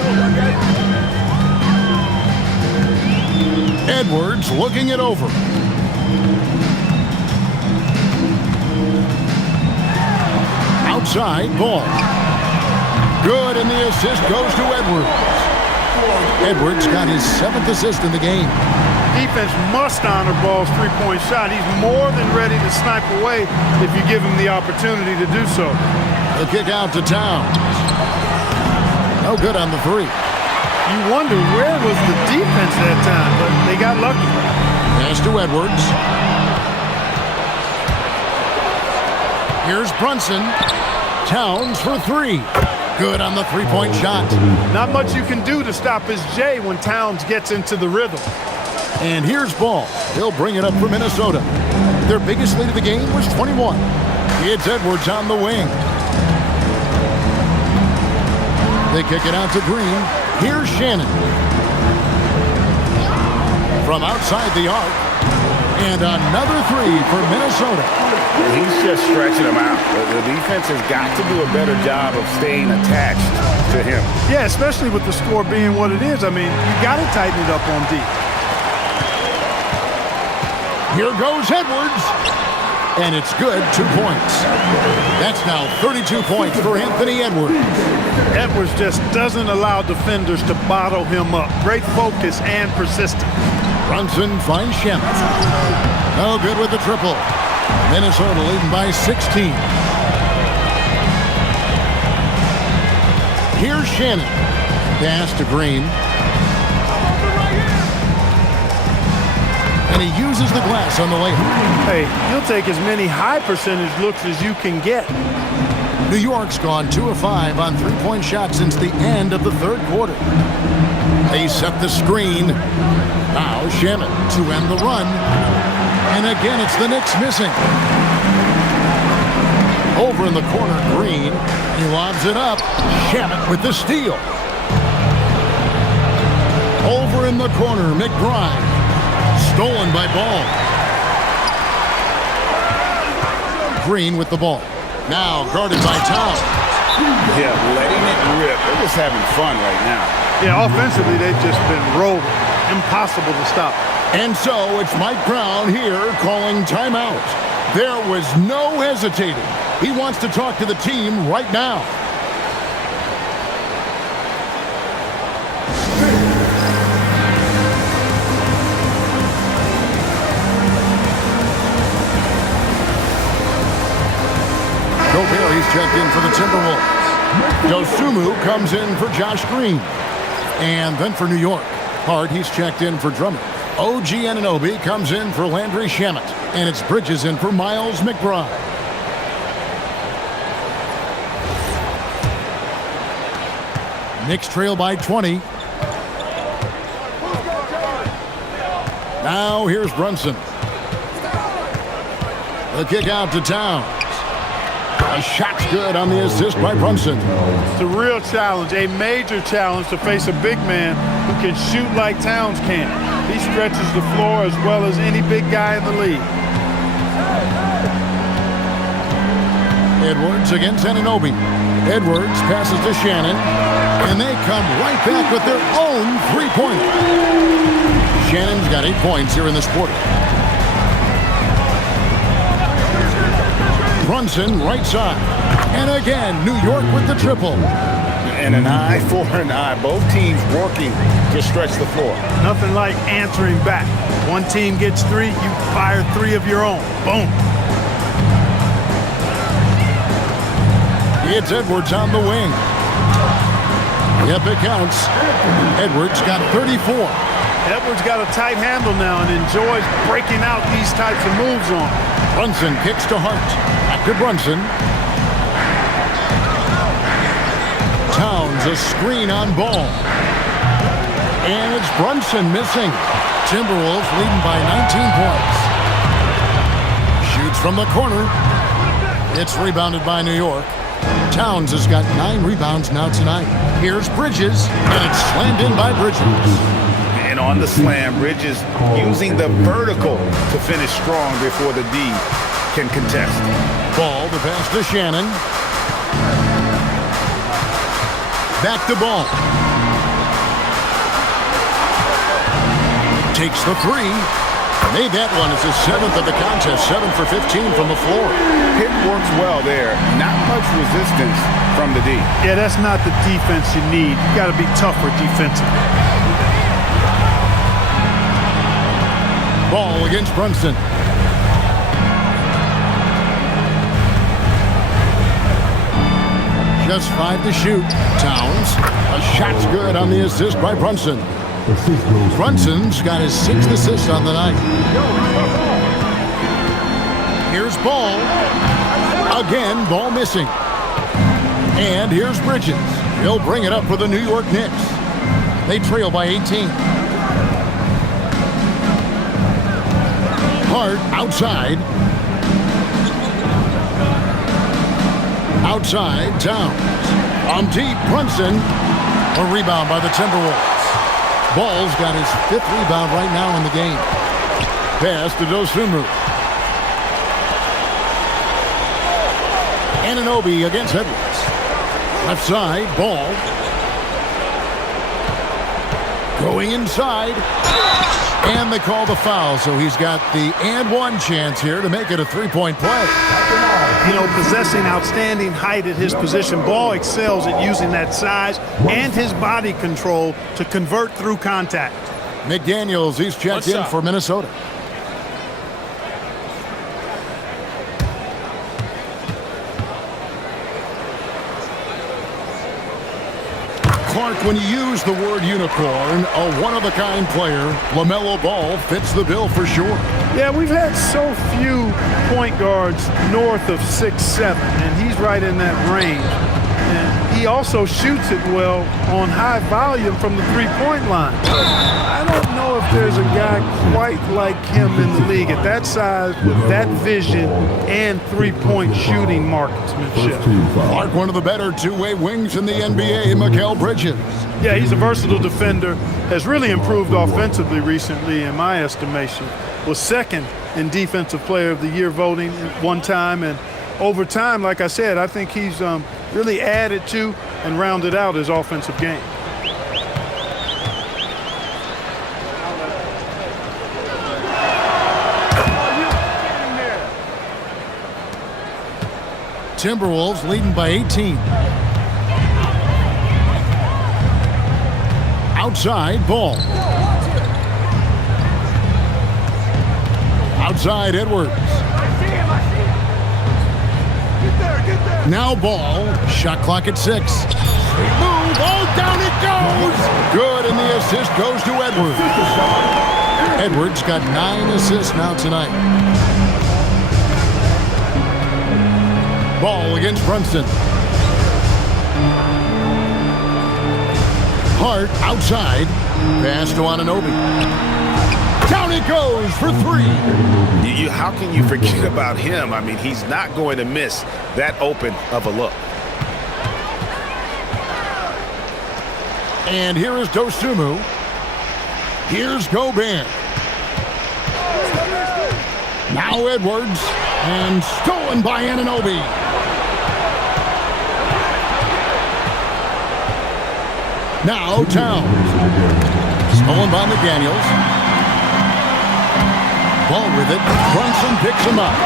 Edwards looking it over. Outside, Ball. Good, and the assist goes to Edwards. Edwards got his 7th assist in the game. Defense must honor Ball's three-point shot. He's more than ready to snipe away if you give him the opportunity to do so. The kick out to Towns. No good on the three. You wonder where was the defense that time, but they got lucky. Pass to Edwards. Here's Brunson. Towns for three. Good on the three-point shot. Not much you can do to stop his J when Towns gets into the rhythm. And here's Ball. He'll bring it up for Minnesota. Their biggest lead of the game was 21. It's Edwards on the wing. They kick it out to Green. Here's Shannon. From outside the arc. And another three for Minnesota. He's just stretching them out. The defense has got to do a better job of staying attached to him. Yeah, especially with the score being what it is. I mean, you got to tighten it up on D. Here goes Edwards. And it's good, 2 points. That's now 32 points for Anthony Edwards. Edwards just doesn't allow defenders to bottle him up. Great focus and persistence. Brunson finds Shannon. No good with the triple. Minnesota leading by 16. Here's Shannon. Pass to Green. And he uses the glass on the layup. Hey, you'll take as many high percentage looks as you can get. New York's gone 2 of 5 on three-point shots since the end of the third quarter. They set the screen. Now Shannon to end the run. And again, it's the Knicks missing. Over in the corner, Green. He lobs it up. Shannon with the steal. Over in the corner, McBride. Stolen by Ball. Green with the ball. Now guarded by Towns. Yeah, letting it rip. They're just having fun right now. Yeah, offensively, they've just been rolling. Impossible to stop. And so it's Mike Brown here calling timeout. There was no hesitating. He wants to talk to the team right now. Gobert, he's checked in for the Timberwolves. Dosunmu comes in for Josh Green. And then for New York, Hart, he's checked in for Drummond. OG Anunoby comes in for Landry Shamet. And it's Bridges in for Miles McBride. Knicks trail by 20. Now here's Brunson. The kick out to Towns. A shot's good on the assist by Brunson. It's a real challenge, a major challenge to face a big man who can shoot like Towns can. He stretches the floor as well as any big guy in the league. Edwards against Anunoby. Edwards passes to Shannon, and they come right back with their own three-pointer. Shannon's got 8 points here in this quarter. Brunson right side. And again, New York with the triple. And an eye for an eye. Both teams working to stretch the floor. Nothing like answering back. One team gets 3, you fire 3 of your own. Boom. It's Edwards on the wing. Yep, it counts. Edwards got 34. Edwards got a tight handle now and enjoys breaking out these types of moves on. Brunson kicks to Hart. Back to Brunson. Towns a screen on Ball. And it's Brunson missing. Timberwolves leading by 19 points. Shoots from the corner. It's rebounded by New York. Towns has got 9 rebounds now tonight. Here's Bridges, and it's slammed in by Bridges. And on the slam, Bridges using the vertical to finish strong before the D can contest. Ball, the pass to Shannon. Back to Ball. Takes the 3. Made that one as his 7th of the contest. 7 for 15 from the floor. Pick works well there. Not much resistance from the D. Yeah, that's not the defense you need. You got to be tougher defensively. Ball against Brunson. Just 5 to shoot. Towns. A shot's good on the assist by Brunson. Brunson's got his 6th assist on the night. Here's Ball. Again, Ball missing. And here's Bridges. He'll bring it up for the New York Knicks. They trail by 18. Hart outside. Outside, Towns. On deep, Brunson. A rebound by the Timberwolves. Ball's got his 5th rebound right now in the game. Pass to Dosunmu. Anunoby against Edwards. Left side, Ball. Going inside. And they call the foul, so he's got the and one chance here to make it a three-point play. You know, possessing outstanding height at his position, Ball excels at using that size and his body control to convert through contact. McDaniels, he's checked in for Minnesota. Clark, when you use the word unicorn, a one-of-a-kind player, LaMelo Ball fits the bill for sure. Yeah, we've had so few point guards north of 6'7", and he's right in that range. And he also shoots it well on high volume from the three-point line. I don't know if there's a guy quite like him in the league at that size with that vision and three-point shooting marksmanship. Clark, one of the better two-way wings in the NBA, Mikal Bridges. Yeah, he's a versatile defender, has really improved offensively recently in my estimation. Was second in Defensive Player of the Year voting at one time, and over time, like I said, I think he's really added to and rounded out his offensive game. Timberwolves leading by 18. Outside, Ball. Outside, Edwards. Now Ball. Shot clock at 6. Move. Oh, down it goes. Good, and the assist goes to Edwards. Edwards got 9 assists now tonight. Ball against Brunson. Hart outside. Pass to Anunoby. Down it goes for 3. How can you forget about him? I mean, he's not going to miss that open of a look. And here is Dosunmu. Here's Gobert. Now Edwards. And stolen by Anunoby. Now Towns. Stolen by McDaniels. Ball with it. Brunson picks him up.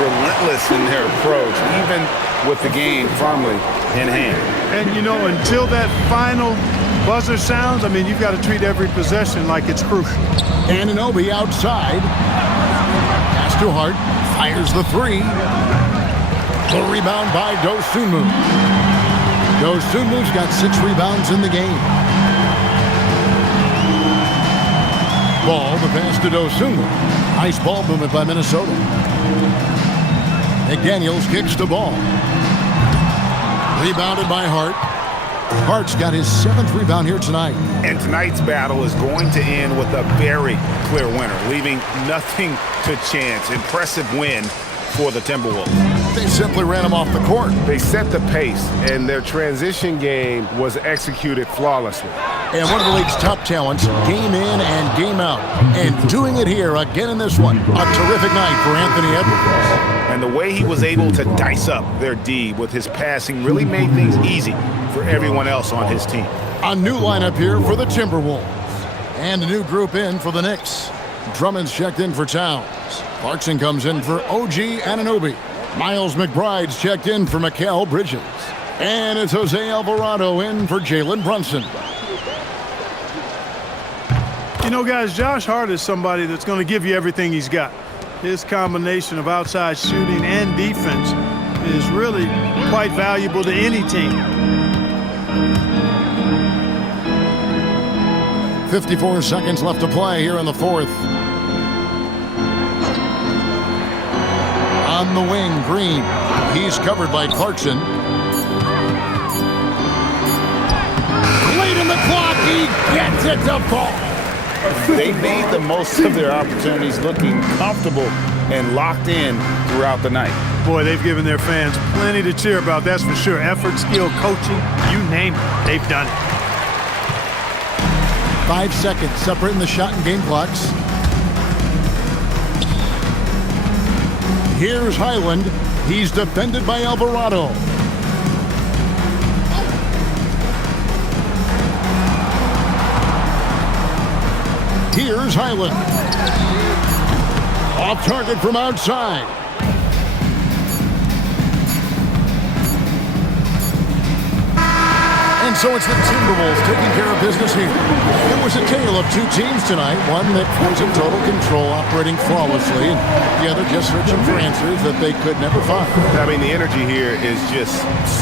Relentless in their approach, even with the game firmly in hand. And, you know, until that final buzzer sounds, I mean, you've got to treat every possession like it's crucial. Anunoby outside. Pass to Hart. Fires the 3. The rebound by Dosunmu. Dosunmu's got 6 rebounds in the game. Ball, the pass to Dosunmu. Nice ball movement by Minnesota. McDaniels kicks the ball. Rebounded by Hart. Hart's got his 7th rebound here tonight. And tonight's battle is going to end with a very clear winner, leaving nothing to chance. Impressive win for the Timberwolves. They simply ran him off the court. They set the pace, and their transition game was executed flawlessly. And one of the league's top talents, game in and game out. And doing it here again in this one. A terrific night for Anthony Edwards. And the way he was able to dice up their D with his passing really made things easy for everyone else on his team. A new lineup here for the Timberwolves. And a new group in for the Knicks. Drummond's checked in for Towns. Clarkson comes in for OG Anunoby. Miles McBride's checked in for Mikal Bridges. And it's Jose Alvarado in for Jalen Brunson. You know, guys, Josh Hart is somebody that's going to give you everything he's got. His combination of outside shooting and defense is really quite valuable to any team. 54 seconds left to play here in the 4th. On the wing, Green. He's covered by Clarkson. Late in the clock, he gets it to fall. They made the most of their opportunities, looking comfortable and locked in throughout the night. Boy, they've given their fans plenty to cheer about, that's for sure. Effort, skill, coaching, you name it, they've done it. 5 seconds separating the shot and game clocks. Here's Highland. He's defended by Alvarado. Here's Highland. Off target from outside. And so it's the Timberwolves taking care of business here. It was a tale of two teams tonight. One that was in total control, operating flawlessly, and the other just searching for answers that they could never find. I mean, the energy here is just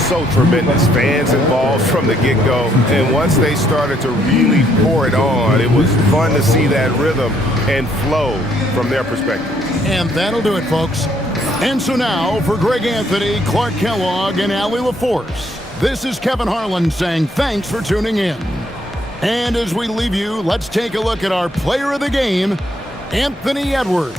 so tremendous. Fans involved from the get-go. And once they started to really pour it on, it was fun to see that rhythm and flow from their perspective. And that'll do it, folks. And so now, for Greg Anthony, Clark Kellogg, and Allie LaForce, this is Kevin Harlan saying thanks for tuning in. And as we leave you, let's take a look at our player of the game, Anthony Edwards.